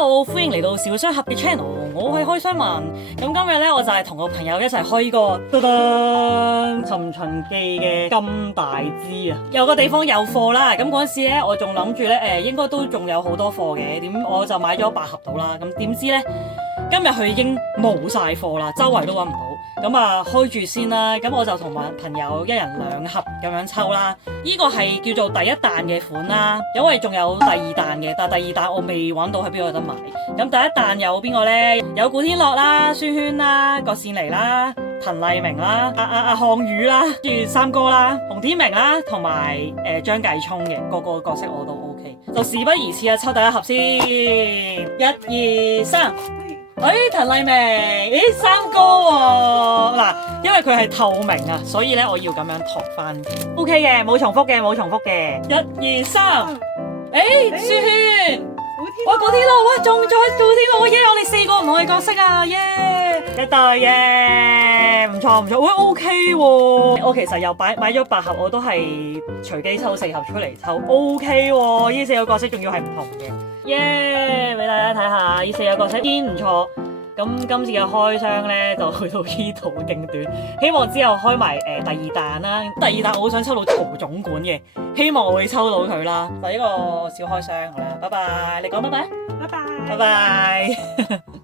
Hello，歡迎嚟到小雙俠嘅 channel，我係開箱文。咁今日咧，我就係同個朋友一齊開呢個尋秦記嘅金大支啊！有個地方有貨啦，咁嗰陣時咧，我仲諗住咧，應該都仲有好多貨嘅，點我就買咗8盒到啦。咁點知咧，今日佢已經冇晒貨啦，周圍都揾唔到。咁啊，開住先啦。咁我就同埋朋友一人2盒咁樣抽啦。呢個係叫做第一彈嘅款啦，因為仲有第二彈嘅，但係第二彈我未揾到喺邊度有得買。咁第一彈有邊個呢？有古天樂啦、孫軒啦、郭羨妮啦、滕麗明啦、項羽啦，跟住三哥啦、洪天明啦，同埋張繼聰嘅個角色我都 OK。就事不宜遲啊，抽第一盒先，1、2、3。滕麗明，三哥喎，嗱，因為佢係透明啊，所以咧我要咁樣托翻，OK 嘅，冇重複嘅，冇重複嘅，1、2、3，孫軒，古天樂，哇，中咗古天樂，耶！我哋4個唔同嘅角色啊，耶！一對耶，唔錯唔錯，喂 OK 喎，我其實又買咗8盒，我都係隨機抽4盒出嚟抽 OK 喎，呢4個角色仲要係唔同嘅。耶！俾大家睇下呢4個角色堅唔錯。咁今次嘅開箱咧就去到呢度勁短，希望之後開埋第二彈啦。第二彈我好想抽到曹總管嘅，希望我會抽到佢啦。就呢個小開箱好啦，拜拜。你講拜拜，拜拜，拜拜。